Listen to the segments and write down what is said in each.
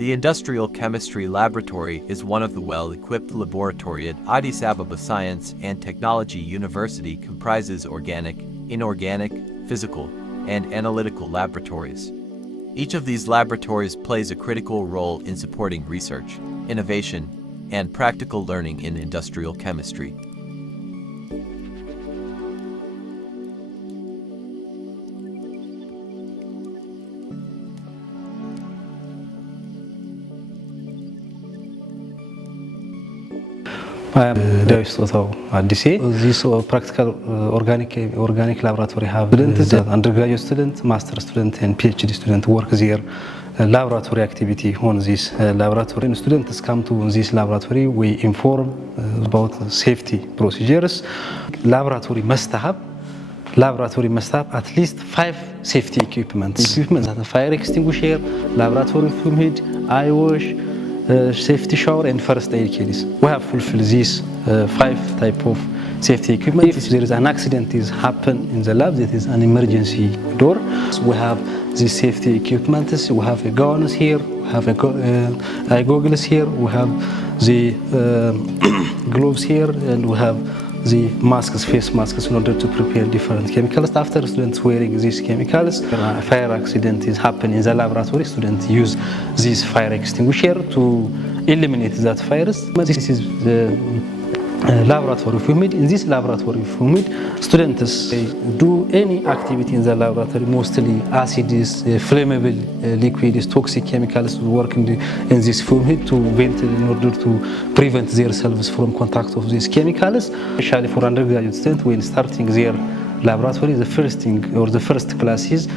The Industrial Chemistry Laboratory is one of the well-equipped laboratory at Addis Ababa Science and Technology University comprises organic, inorganic, physical, and analytical laboratories. Each of these laboratories plays a critical role in supporting research, innovation, and practical learning in industrial chemistry. I am David Sotho at DC. This practical organic laboratory have students, undergraduate student, master student, and PhD student work there. Laboratory activity on this laboratory. And students come to this laboratory. We inform about safety procedures. Laboratory must have at least 5 safety equipments. Fire extinguisher, laboratory fume hood, eye wash, safety shower, and first aid kits. We have fulfilled these 5 type of safety equipment. If there is an accident is happen in the lab, that is an emergency door. So we have these safety equipment. We have a gowns here, we have eye goggles here, we have the gloves here, and we have the masks, face masks, in order to prepare different chemicals. After students wearing these chemicals, a fire accident is happening in the laboratory. Students use this fire extinguisher to eliminate that fire. This is the laboratory fluid. In this laboratory fluid, students do any activity in the laboratory, mostly acids, flammable liquids, toxic chemicals working in this fluid to vent in order to prevent themselves from contact of these chemicals. Especially for undergraduate students, when starting their laboratory, the first thing or the first class is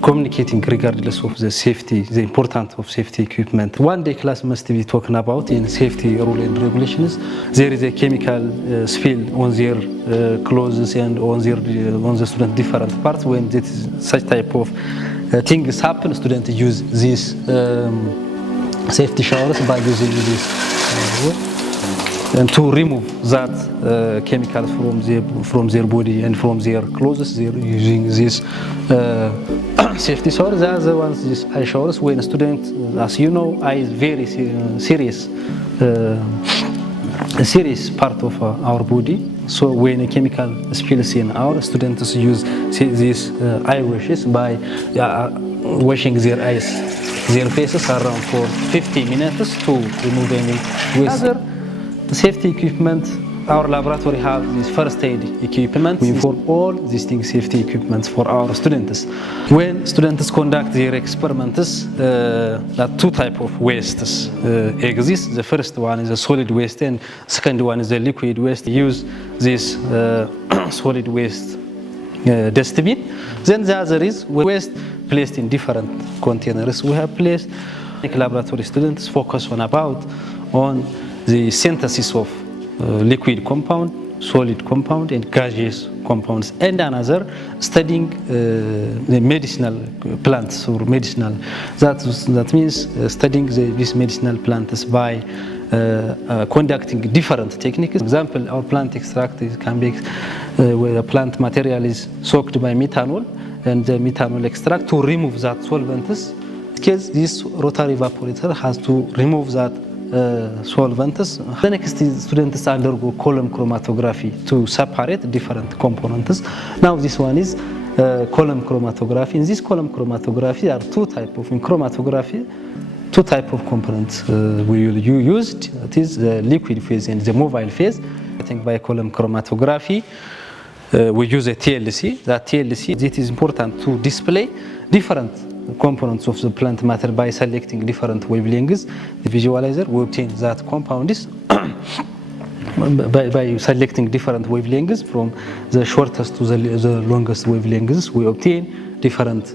communicating regardless of the safety, the importance of safety equipment. One day class must be talking about in safety rule and regulations. There is a chemical spill on their clothes and on the student different parts. When this is such type of things happen, students use these safety showers by using this and to remove that chemicals from their body and from their clothes. They're using this safety showers. The other ones, these eye showers, when a student, as you know, eye is very serious part of our body. So when a chemical spills in, our students use these eye washes by washing their eyes, their faces around for 50 minutes to remove any waste. The safety equipment, our laboratory have this first aid equipment. We inform all these things, safety equipment for our students. When students conduct their experiments, that 2 types of wastes exist. The first one is a solid waste, and second one is a liquid waste. Use this solid waste dustbin. Then the other is waste placed in different containers. We have placed laboratory students focus on the synthesis of liquid compound, solid compound, and gaseous compounds, and another studying the medicinal plants or medicinal. That means studying these medicinal plants by conducting different techniques. For example, our plant extract can be where the plant material is soaked by methanol, and the methanol extract to remove that solvents. In this case, this rotary evaporator has to remove that solvents. The next is students undergo column chromatography to separate different components. Now this one is column chromatography. In this column chromatography, there are 2 types of chromatography. 2 types of components we will use. It is the liquid phase and the mobile phase. I think by column chromatography, we use a TLC. That TLC, it is important to display different components of the plant matter by selecting different wavelengths. The visualizer will obtain that compound is by selecting different wavelengths from the shortest to the longest wavelengths. We obtain different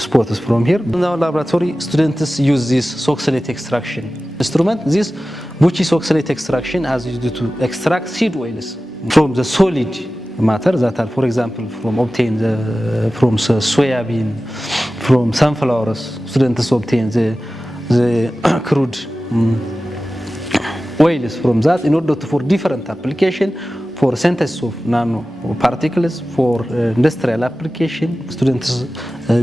spots from here. In our laboratory, students use this oxalate extraction instrument. This Buccis oxalate extraction has used to extract seed oils from the solid matter that are, for example, obtained from soybean, from sunflowers. Students obtain the crude oils from that in order to for different application, for synthesis of nanoparticles, for industrial application. Students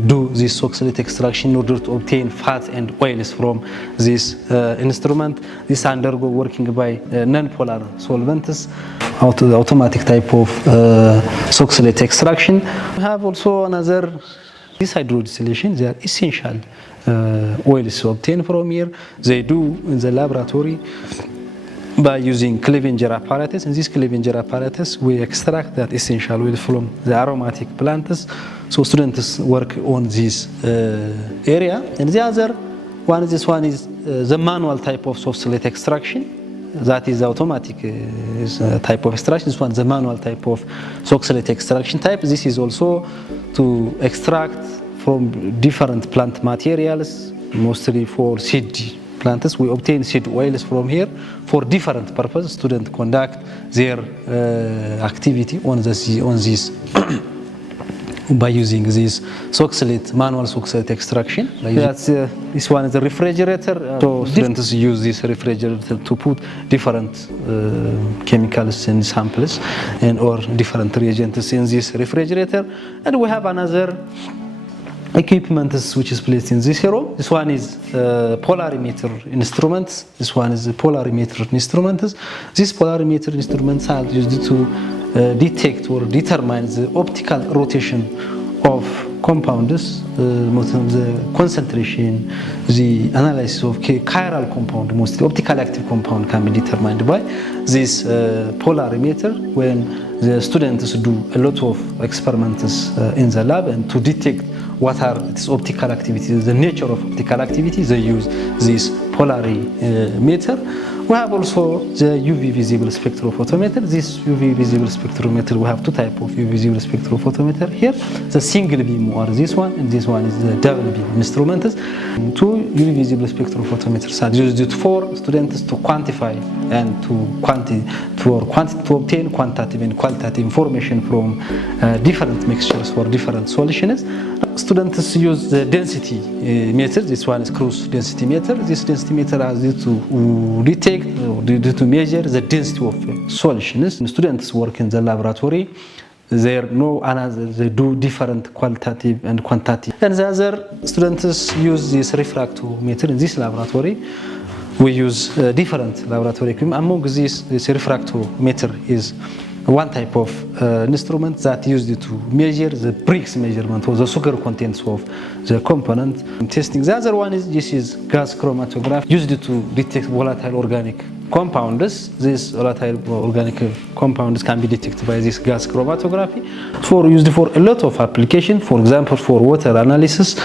do this oxalate extraction in order to obtain fat and oils from this instrument. This undergo working by non-polar solvents, automatic type of oxalate extraction. We have also another, this hydrodistillation. They are essential oils to obtain from here. They do in the laboratory by using Clevenger apparatus. In this Clevenger apparatus, we extract that essential oil from the aromatic plants. So students work on this area. And the other one, this one is the manual type of oxalate extraction. That is the automatic type of extraction. This one is the manual type of oxalate extraction type. This is also to extract from different plant materials, mostly for seed plants. We obtain seed oils from here for different purposes. Students conduct their activity on this by using this manual oxalate extraction. This one is a refrigerator. So students use this refrigerator to put different chemicals and samples and or different reagents in this refrigerator. And we have another equipment which is placed in this room. This one is polarimeter instruments. This one is a polarimeter instruments. These polarimeter instruments are used to detect or determine the optical rotation of compounds, the concentration, the analysis of chiral compound, mostly optically active compound can be determined by this polarimeter when the students do a lot of experiments in the lab and to detect what are its optical activity, the nature of optical activity, they use this polarimeter. We have also the UV visible spectrophotometer. This UV visible spectrophotometer, we have two types of UV visible spectrophotometer here. The single beam or this one, and this one is the double beam instruments. Two UV visible spectrophotometers are used for students to quantify and to obtain quantitative and qualitative information from different mixtures or different solutions. Students use the density meter. This one is cruise density meter. This density meter is used to detect or to measure the density of solutions. When students work in the laboratory, they do different qualitative and quantitative. And the other students use this refractometer in this laboratory. We use different laboratory equipment. Among this refractometer is one type of instrument that used to measure the Brix measurement or the sugar contents of the component testing. The other one is gas chromatograph used to detect volatile organic compounds. These volatile organic compounds can be detected by this gas chromatography. Used for a lot of applications. For example, for water analysis.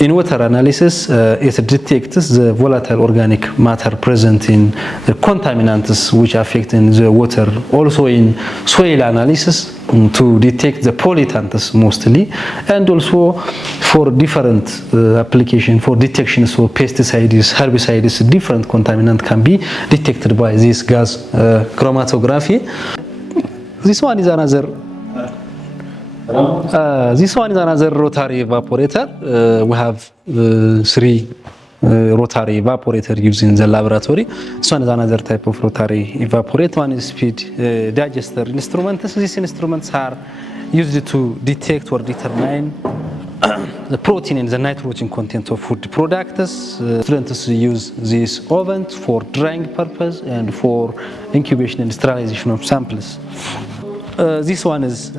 In water analysis, it detects the volatile organic matter present in the contaminants which affect in the water. Also in soil analysis to detect the pollutants mostly, and also for different application for detections of pesticides, herbicides, different contaminant can be detected by this gas chromatography. This one is another rotary evaporator. We have three rotary evaporator used in the laboratory. This one is another type of rotary evaporator. One is speed digester instruments. These instruments are used to detect or determine the protein and the nitrogen content of food products. Students use these ovens for drying purpose and for incubation and sterilization of samples. This one is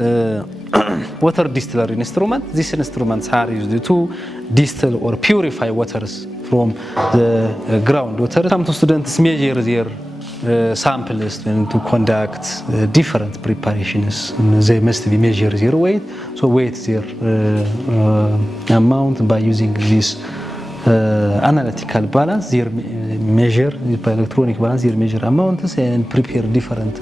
water distiller instrument. These instruments are used to distill or purify waters from the groundwater. Some students measure their samples and to conduct different preparations. They must be measure their weight, so weight their amount by using this analytical balance. They measure by electronic balance. They measure amounts and prepare different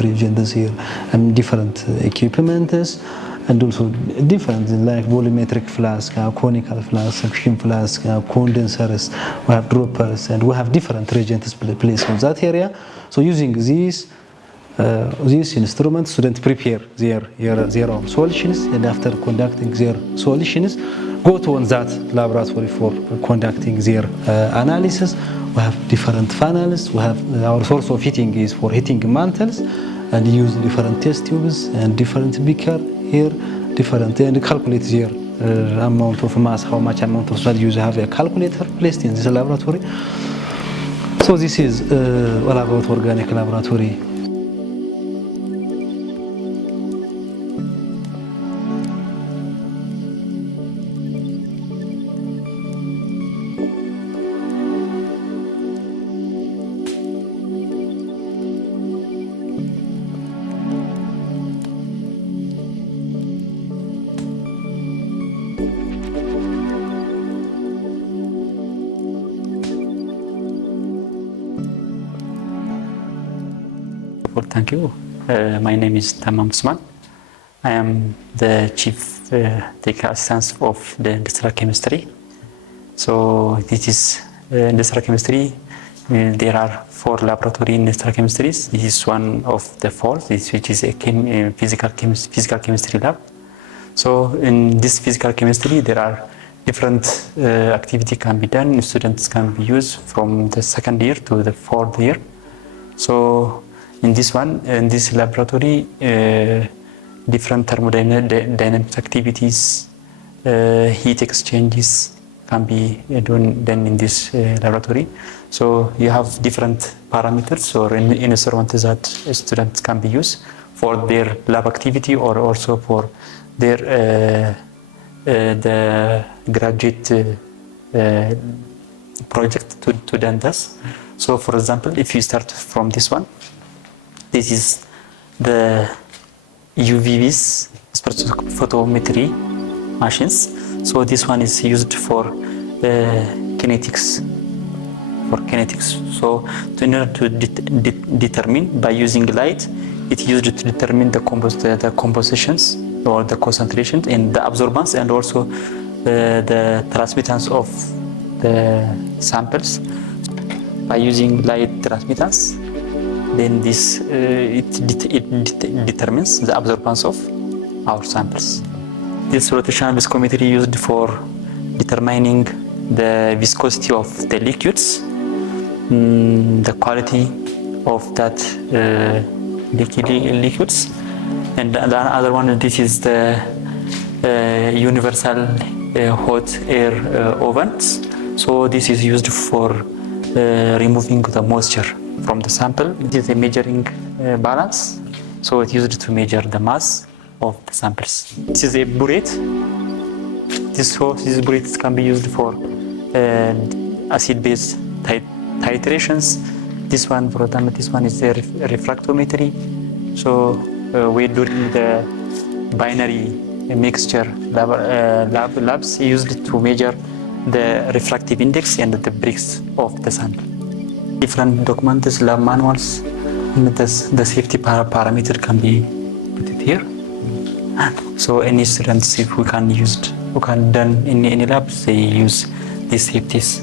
reagents here and different equipments. And also different like volumetric flask, conical flask, suction flask, condensers, we have droppers, and we have different reagents placed in that area. So using these instruments, students prepare their own solutions, and after conducting their solutions, go to on that laboratory for conducting their analysis. We have different funnels. We have our source of heating is for heating mantles, and use different test tubes and different beaker here, different, and calculate their amount of mass, how much amount of sludge you have a calculator placed in this laboratory. So this is all about organic laboratory. Thank you. My name is Tamam Usman. I am the Chief Technical Assistant of the Industrial Chemistry. So this is Industrial Chemistry. There are 4 laboratory industrial chemistries. This is one of the 4, which is a physical chemistry lab. So in this physical chemistry, there are different activity can be done. Students can be used from the 2nd year to the 4th year. So in this laboratory, different thermodynamic activities, heat exchanges can be done in this laboratory. So you have different parameters or instruments that students can be used for their lab activity or also for their the graduate project to done this. So for example, if you start from this one, this is the UVVs, spectrophotometry machines. So this one is used for kinetics. So in order to determine by using light, it's used to determine the compositions or the concentrations and the absorbance and also the transmittance of the samples. By using light transmittance, then this it determines the absorbance of our samples. This rotational viscometry used for determining the viscosity of the liquids, the quality of that liquids, and the other one, this is the universal hot air ovens. So this is used for removing the moisture from the sample. It is a measuring balance, so it's used to measure the mass of the samples. This is a burette. These burettes can be used for acid-base titrations. This one, for example, this one is a refractometry. So we're doing the binary mixture labs used to measure the refractive index and the bricks of the sample. Different documents, lab manuals, the safety parameter can be put here. So any students, if we can done in any labs, they use these safeties.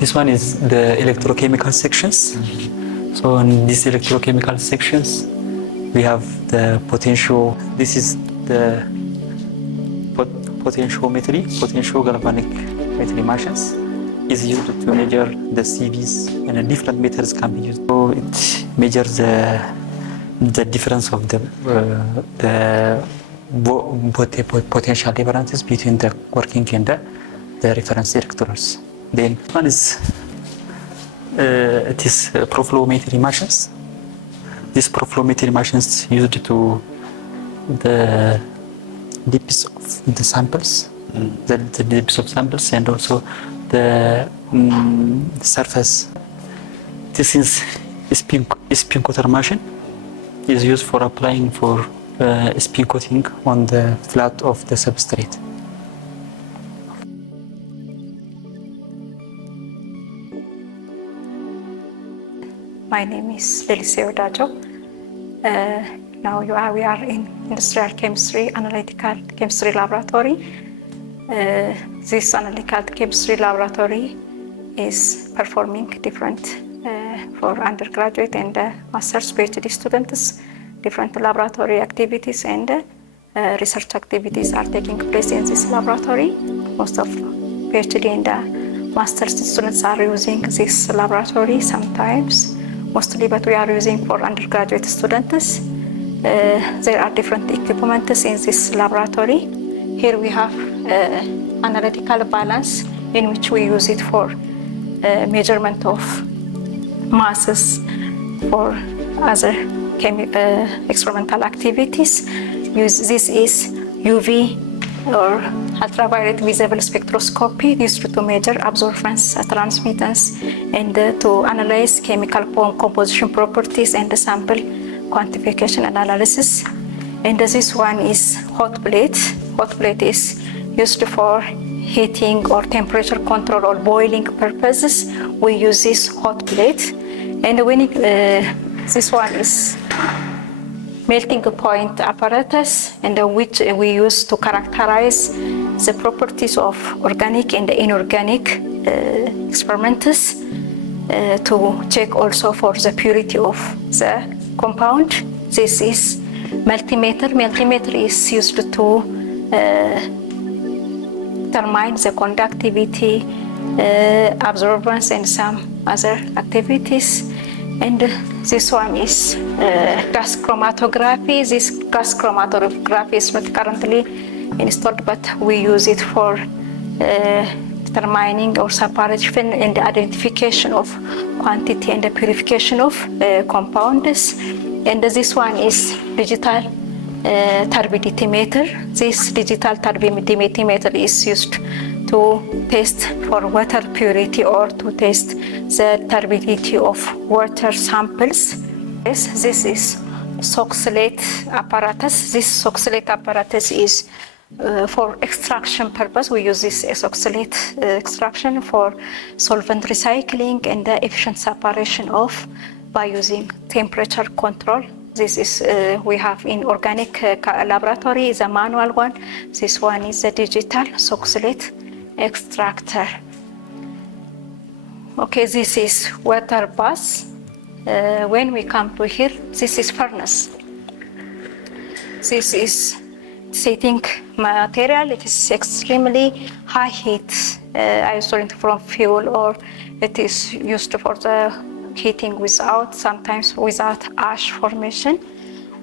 This one is the electrochemical sections. So in these electrochemical sections, we have the potential. This is the potentiometry, potential galvanic metry machines, is used to measure the CVs, and different methods can be used. So it measures the difference of the potential differences between the working and the reference electrodes. Then one is it is profluometry machines. These profluometry machines used to the depths of the samples, the depths of samples, and also the surface. This is spin coater machine. Is used for applying for spin coating on the flat of the substrate. My name is Eliseo Dajo. Now we are in Industrial Chemistry Analytical Chemistry Laboratory. This analytical chemistry laboratory is performing different for undergraduate and master's PhD students. Different laboratory activities and research activities are taking place in this laboratory. most of PhD and master's students are using this laboratory sometimes, mostly, but we are using for undergraduate students. There are different equipments in this laboratory. Here we have analytical balance, in which we use it for measurement of masses for other experimental activities. This is UV or ultraviolet visible spectroscopy used to measure absorbance, transmittance, and to analyze chemical composition properties and sample quantification and analysis. And this one is hot plate. Hot plate is used for heating or temperature control or boiling purposes. We use this hot plate. And when this one is melting point apparatus, and which we use to characterize the properties of organic and inorganic experiments, to check also for the purity of the compound. This is multimeter. Multimeter is used to determine the conductivity, absorbance, and some other activities. And this one is gas chromatography. This gas chromatography is not currently installed, but we use it for determining or separation and the identification of quantity and the purification of compounds. And this one is digital turbidity meter. This digital turbidity meter is used to test for water purity or to test the turbidity of water samples. This is Soxhlet apparatus. This Soxhlet apparatus is for extraction purpose. We use this Soxhlet extraction for solvent recycling and the efficient separation of by using temperature control. This is we have in organic laboratory is a manual one. This one is a digital Soxhlet extractor. Okay, this is water bath. When we come to here, this is furnace. This is heating material. It is extremely high heat, isolated from fuel, or it is used for the heating sometimes without ash formation.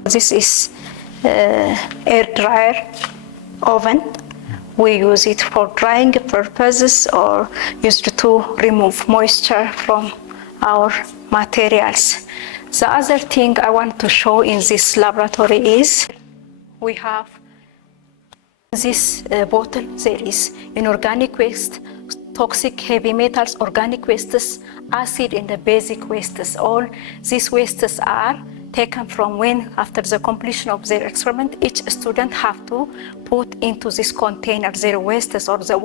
This is air dryer oven. We use it for drying purposes or used to remove moisture from our materials. The other thing I want to show in this laboratory is we have this bottle. There is inorganic waste, toxic heavy metals, organic wastes, acid, and the basic wastes. All these wastes are taken from when, after the completion of their experiment, each student have to put into this container their wastes, or the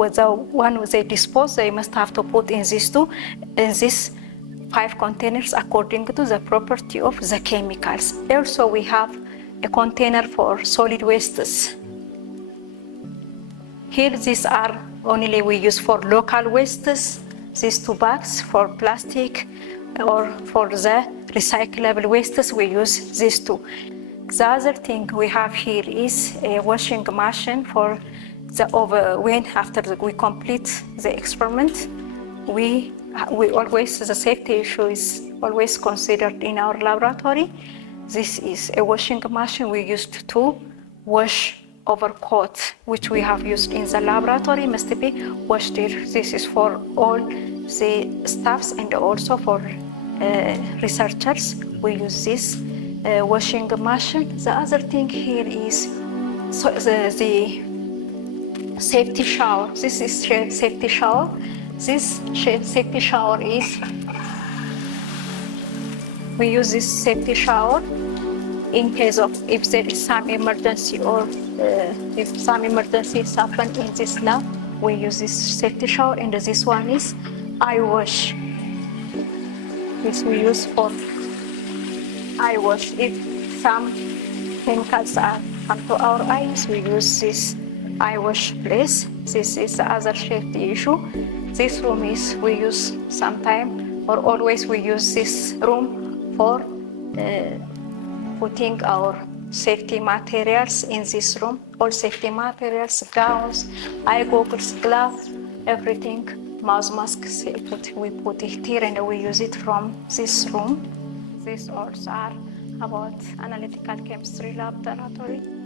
one they dispose, they must have to put in these 5 containers according to the property of the chemicals. Also, we have a container for solid wastes. Here, these are only we use for local wastes. These 2 bags for plastic, or for the recyclable wastes, we use these 2. The other thing we have here is a washing machine for the when after we complete the experiment. We always, the safety issue is always considered in our laboratory. This is a washing machine we used to wash overcoat, which we have used in the laboratory, must be washed here. This is for all the staffs and also for researchers. We use this washing machine. The other thing here is the safety shower. This is safety shower. This safety shower is, we use this safety shower in case of if there is some emergency, or if some emergency is happened in this lab, we use this safety shower. And this one is eye wash. This we use for eye wash. If some chemicals are come to our eyes, we use this eye wash place. This is the other safety issue. This room is, we use sometime or always we use this room for putting our safety materials in this room. All safety materials, gowns, eye goggles, gloves, everything. Mouse masks, we put it here and we use it from this room. These also are about analytical chemistry laboratory.